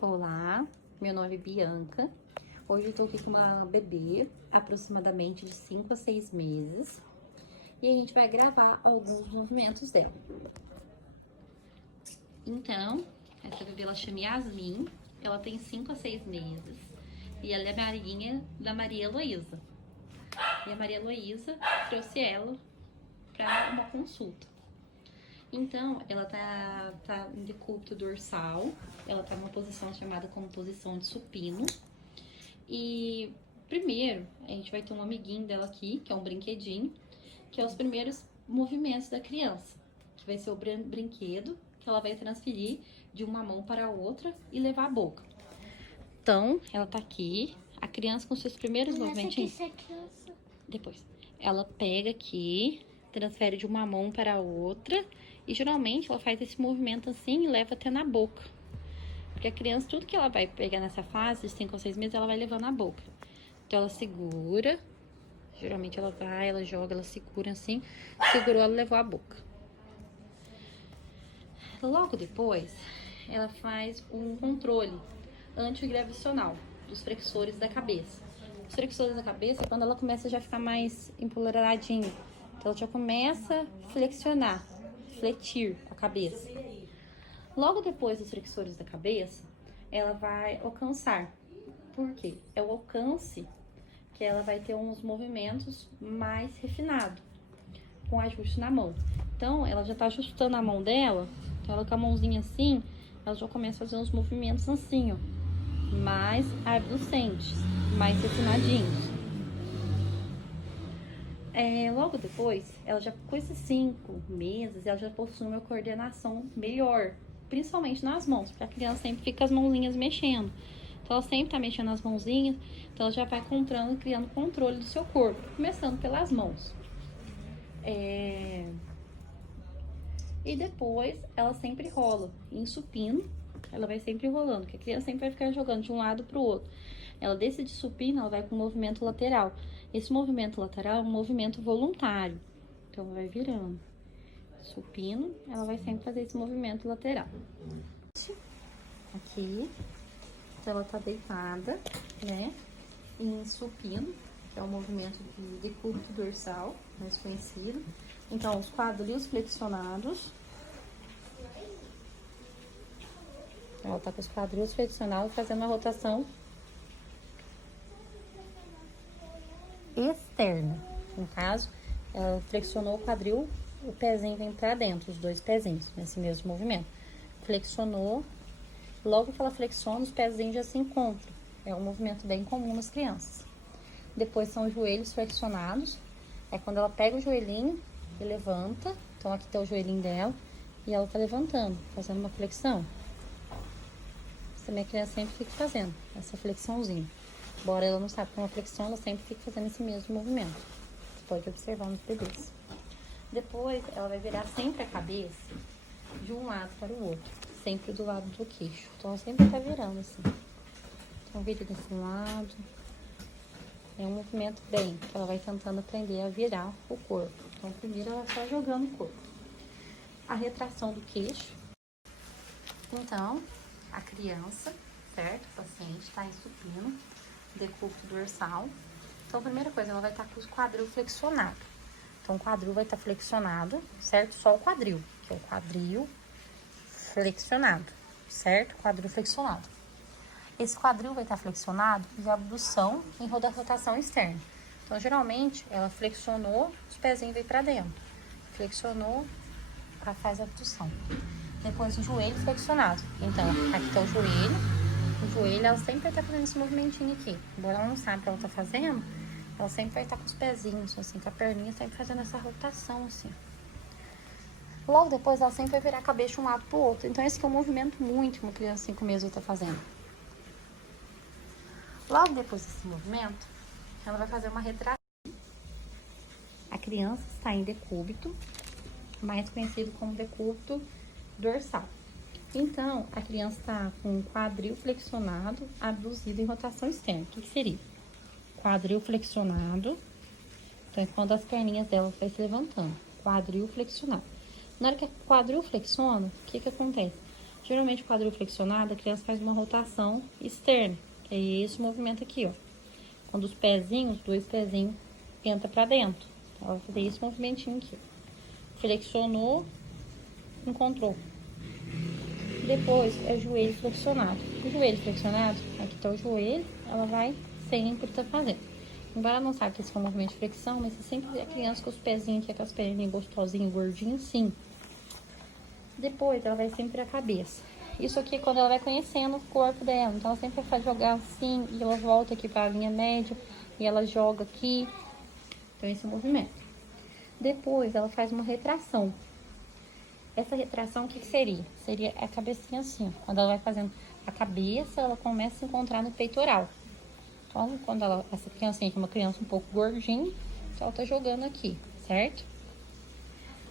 Olá, meu nome é Bianca. Hoje eu tô aqui com uma bebê, aproximadamente de 5 a 6 meses. E a gente vai gravar alguns movimentos dela. Então, essa bebê ela chama Yasmin, ela tem 5 a 6 meses. E ela é amiguinha da Maria Heloísa. E a Maria Heloísa trouxe ela para uma consulta. Então, ela tá em decúbito dorsal, ela tá numa posição chamada como posição de supino. E primeiro, a gente vai ter um amiguinho dela aqui, que é um brinquedinho, que é os primeiros movimentos da criança, que vai ser o brinquedo que ela vai transferir de uma mão para a outra e levar à boca. Então, ela tá aqui, a criança com seus primeiros movimentos. Depois, ela pega aqui, transfere de uma mão para a outra e geralmente ela faz esse movimento assim e leva até na boca. Porque a criança, tudo que ela vai pegar nessa fase, de 5 ou 6 meses, ela vai levando na boca. Então, ela segura, geralmente ela vai, ela joga, ela segura assim, segurou, ela levou à boca. Logo depois, ela faz um controle antigravitacional dos flexores da cabeça. Os flexores da cabeça é quando ela começa a já ficar mais empolaradinha. Então, ela já começa a flexionar, fletir a cabeça. Logo depois dos flexores da cabeça, ela vai alcançar. Por quê? É o alcance que ela vai ter uns movimentos mais refinados, com ajuste na mão. Então, ela já tá ajustando a mão dela, então ela com a mãozinha assim, ela já começa a fazer uns movimentos assim, ó, mais abducentes, mais refinadinhos. Logo depois, ela já com esses 5 meses, ela já possui uma coordenação melhor, principalmente nas mãos, porque a criança sempre fica com as mãozinhas mexendo. Então, ela sempre tá mexendo as mãozinhas, então ela já vai controlando, criando controle do seu corpo, começando pelas mãos. E depois, ela sempre rola em supino, ela vai sempre rolando, porque a criança sempre vai ficar jogando de um lado pro outro. Ela desce de supino, ela vai com movimento lateral. Esse movimento lateral é um movimento voluntário, então ela vai virando. Supino, ela vai sempre fazer esse movimento lateral. Aqui, então ela tá deitada, né, em supino, que é o movimento de decúbito dorsal, mais conhecido. Então, os quadris flexionados. Ela tá com os quadris flexionados, fazendo uma rotação externa. No caso, ela flexionou o quadril, o pezinho vem pra dentro, os 2 pezinhos, nesse mesmo movimento. Flexionou, logo que ela flexiona, os pezinhos já se encontram. É um movimento bem comum nas crianças. Depois são os joelhos flexionados. É quando ela pega o joelhinho e levanta. Então, aqui tá o joelhinho dela. E ela tá levantando, fazendo uma flexão. Isso também a criança sempre fica fazendo, essa flexãozinha. Embora ela não saiba que é uma flexão, ela sempre fica fazendo esse mesmo movimento. Você pode observar nos bebês. Depois, ela vai virar sempre a cabeça de um lado para o outro. Sempre do lado do queixo. Então, ela sempre tá virando assim. Então, vira desse lado. É um movimento bem, que ela vai tentando aprender a virar o corpo. Então, primeiro ela está jogando o corpo. A retração do queixo. Então, a criança, certo? O paciente está em supino, decúbito dorsal. Então, a primeira coisa, ela vai estar com o quadril flexionado. Então, o quadril vai estar flexionado, certo? Só o quadril, que é o quadril flexionado, certo? Quadril flexionado. Esse quadril vai estar flexionado de abdução em rotação externa. Então, geralmente, ela flexionou, os pezinhos vêm para dentro. Flexionou, ela faz a abdução. Depois, o joelho flexionado. Então, aqui tá o joelho. O joelho, ela sempre vai estar fazendo esse movimentinho aqui. Embora ela não saiba o que ela tá fazendo, ela sempre vai estar com os pezinhos, assim, com a perninha, sempre fazendo essa rotação, assim. Logo depois, ela sempre vai virar a cabeça de um lado pro outro. Então, esse aqui é um movimento muito que uma criança de 5 meses vai estar fazendo. Logo depois desse movimento, ela vai fazer uma retração. A criança está em decúbito, mais conhecido como decúbito dorsal. Então, a criança está com o quadril flexionado, abduzido em rotação externa. O que seria? Quadril flexionado. Então, é quando as perninhas dela vai se levantando. Quadril flexionado. Na hora que o quadril flexiona, o que acontece? Geralmente, o quadril flexionado, a criança faz uma rotação externa, que é esse movimento aqui, ó. Quando os pezinhos, 2 pezinhos, entra pra dentro. Então, ela vai fazer esse movimentinho aqui. Flexionou, encontrou. Depois, é o joelho flexionado. O joelho flexionado, aqui tá o joelho, ela vai sempre tá fazendo. Embora não saiba que esse é um movimento de flexão, mas você sempre vê a criança com os pezinhos aqui, com as perninhas gostosinhas, gordinhas, sim. Depois, ela vai sempre a cabeça. Isso aqui é quando ela vai conhecendo o corpo dela. Então, ela sempre vai jogar assim, e ela volta aqui para a linha média, e ela joga aqui. Então, esse é o movimento. Depois, ela faz uma retração. Essa retração, o que seria? Seria a cabecinha assim, ó. Quando ela vai fazendo a cabeça, ela começa a se encontrar no peitoral. Então, quando essa criancinha que é uma criança um pouco gordinha, ela tá jogando aqui, certo?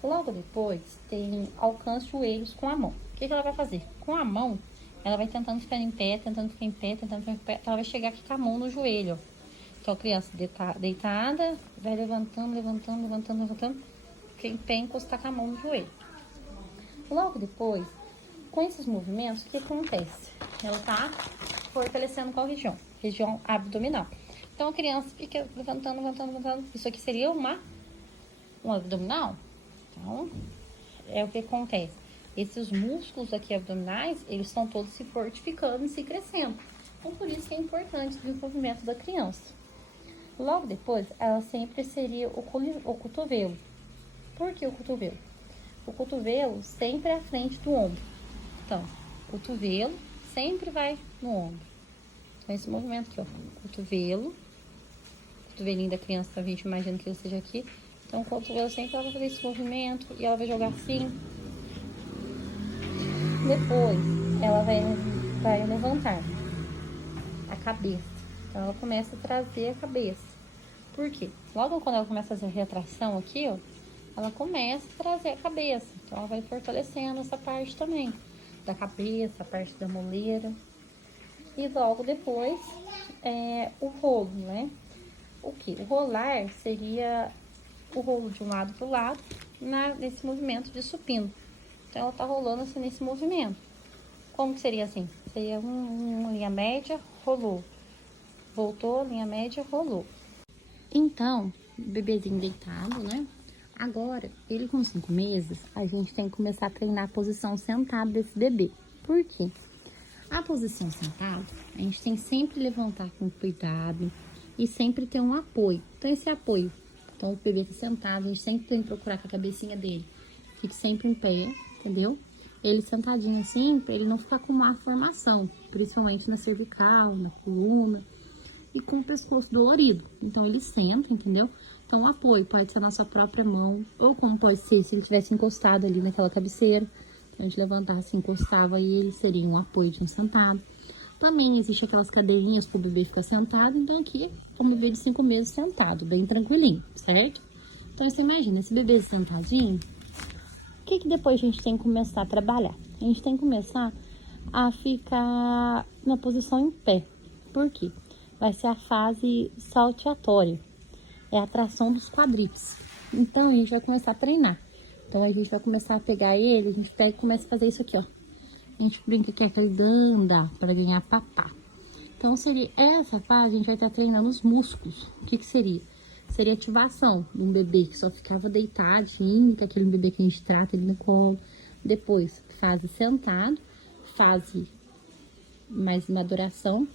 Logo depois, tem alcance joelhos com a mão. O que ela vai fazer? Com a mão, ela vai tentando ficar em pé, tentando ficar em pé, tentando ficar em pé. Ela vai chegar aqui com a mão no joelho, ó. Então, a criança deitada, vai levantando, levantando, levantando, levantando. Fica em pé, encostar com a mão no joelho. Logo depois, com esses movimentos, o que acontece? Ela tá fortalecendo qual região? Região abdominal. Então, a criança fica levantando, levantando, levantando. Isso aqui seria um abdominal? Então, é o que acontece. Esses músculos aqui abdominais, eles estão todos se fortificando e se crescendo. Então, por isso que é importante o desenvolvimento da criança. Logo depois, ela sempre seria o cotovelo. Por que o cotovelo? O cotovelo sempre é à frente do ombro. Então, o cotovelo sempre vai no ombro. Então, esse movimento aqui, ó. Cotovelinho da criança, a gente imagina que ele seja aqui. Então, o cotovelo sempre ela vai fazer esse movimento e ela vai jogar assim. Depois, ela vai levantar a cabeça. Então, ela começa a trazer a cabeça. Por quê? Logo quando ela começa a fazer a retração aqui, ó, ela começa a trazer a cabeça. Então, ela vai fortalecendo essa parte também. Da cabeça, a parte da moleira. E logo depois, o rolo, né? O que? O rolar seria o rolo de um lado pro lado, nesse movimento de supino. Então, ela tá rolando assim nesse movimento. Como que seria assim? Seria uma linha média, rolou. Voltou, linha média, rolou. Então, o bebezinho deitado, né? Agora, ele com 5 meses, a gente tem que começar a treinar a posição sentada desse bebê. Por quê? A posição sentada, a gente tem que sempre levantar com cuidado e sempre ter um apoio. Então, esse apoio. Então, o bebê tá sentado, a gente sempre tem que procurar que a cabecinha dele fique sempre em pé, entendeu? Ele sentadinho assim, pra ele não ficar com má formação, principalmente na cervical, na coluna e com o pescoço dolorido. Então, ele senta, entendeu? Então, o apoio pode ser na sua própria mão, ou como pode ser se ele tivesse encostado ali naquela cabeceira. Então, a gente levantasse, encostava e ele seria um apoio de um sentado. Também existe aquelas cadeirinhas para o bebê ficar sentado. Então, aqui é um bebê de 5 meses sentado, bem tranquilinho, certo? Então, você imagina, esse bebê sentadinho, o que depois a gente tem que começar a trabalhar? A gente tem que começar a ficar na posição em pé. Por quê? Vai ser a fase salteatória. É a tração dos quadríceps. Então, a gente vai começar a treinar. Então, a gente vai começar a pegar ele, a gente pega e começa a fazer isso aqui, ó. A gente brinca que é aquele andar para ganhar papá. Então, seria essa fase, a gente vai estar treinando os músculos. O que seria? Seria ativação de um bebê que só ficava deitadinho, que é aquele bebê que a gente trata ele no colo. Depois, fase sentado, fase mais maduração.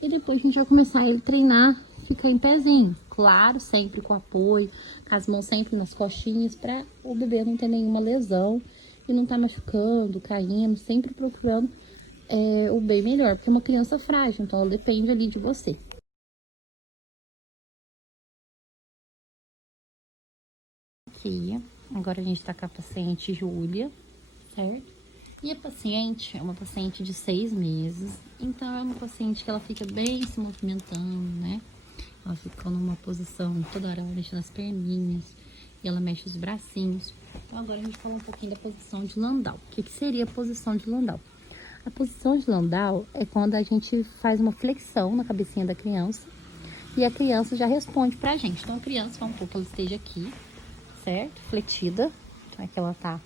E depois a gente vai começar a ele treinar, ficar em pezinho. Claro, sempre com apoio, com as mãos sempre nas costinhas, para o bebê não ter nenhuma lesão e não tá machucando, caindo, sempre procurando o bem melhor, porque é uma criança frágil, então ela depende ali de você. Aqui, agora a gente tá com a paciente Júlia, certo? E a paciente é uma paciente de 6 meses, então é uma paciente que ela fica bem se movimentando, né? Ela fica numa posição toda hora, ela mexe nas perninhas e ela mexe os bracinhos. Então agora a gente fala um pouquinho da posição de Landau. O que seria a posição de Landau? A posição de Landau é quando a gente faz uma flexão na cabecinha da criança e a criança já responde pra gente. Então a criança, vamos supor que ela esteja aqui, certo? Fletida, então é que ela tá.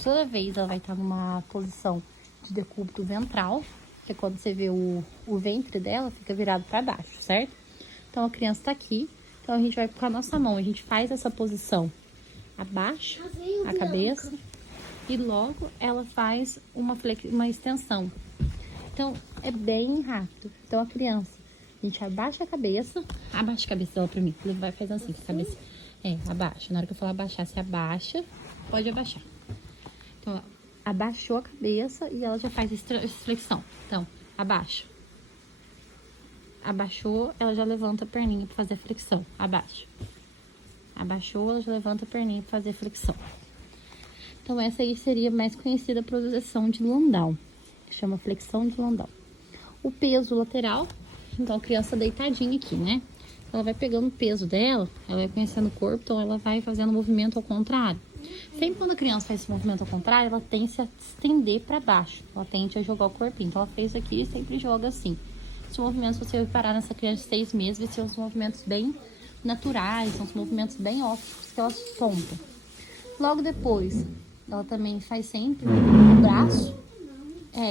Toda vez ela vai estar numa posição de decúbito ventral, que é quando você vê o ventre dela fica virado para baixo, certo? Então, a criança tá aqui. Então, a gente vai com a nossa mão, a gente faz essa posição, abaixa a cabeça e logo ela faz uma extensão. Então, é bem rápido. Então, a criança, a gente abaixa a cabeça dela pra mim. Ele vai fazendo assim, com a cabeça. Abaixa. Na hora que eu falar abaixar, você abaixa, pode abaixar. Então, ó, abaixou a cabeça e ela já faz flexão. Então, abaixa. Abaixou, ela já levanta a perninha pra fazer flexão. Abaixa. Abaixou, ela já levanta a perninha pra fazer flexão. Então, essa aí seria mais conhecida por posição de Landau, que chama flexão de Landau. O peso lateral, então a criança deitadinha aqui, né? Ela vai pegando o peso dela, ela vai conhecendo o corpo, então ela vai fazendo o movimento ao contrário. Sempre quando a criança faz esse movimento ao contrário, ela tende a estender para baixo, ela tende a jogar o corpinho. Então, ela fez aqui e sempre joga assim. Os movimentos, você vai parar nessa criança de 6 meses, vai ser uns movimentos bem naturais, são os movimentos bem ópticos que elas contam. Logo depois, ela também faz sempre o braço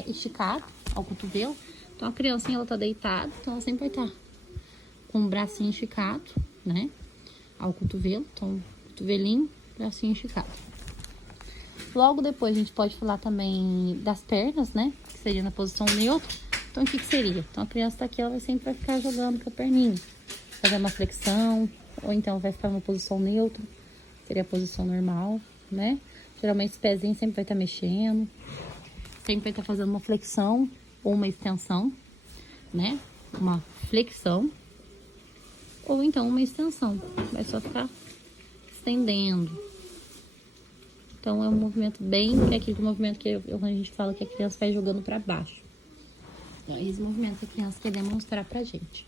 esticado ao cotovelo. Então, a criancinha, ela tá deitada, então ela sempre vai estar com o bracinho esticado, né, ao cotovelo. Então, cotovelinho, bracinho esticado. Logo depois, a gente pode falar também das pernas, né, que seria na posição neutra. Então, o que seria? Então, a criança tá aqui, ela sempre vai ficar jogando com a perninha, fazer uma flexão, ou então vai ficar numa posição neutra, seria a posição normal, né? Geralmente, esse pezinho sempre vai estar mexendo, sempre vai estar fazendo uma flexão ou uma extensão, né? Uma flexão ou então uma extensão, vai só ficar estendendo. Então, é um movimento bem, é aquele movimento que a gente fala que a criança vai jogando para baixo. Então, esse movimento que a criança quer demonstrar pra gente.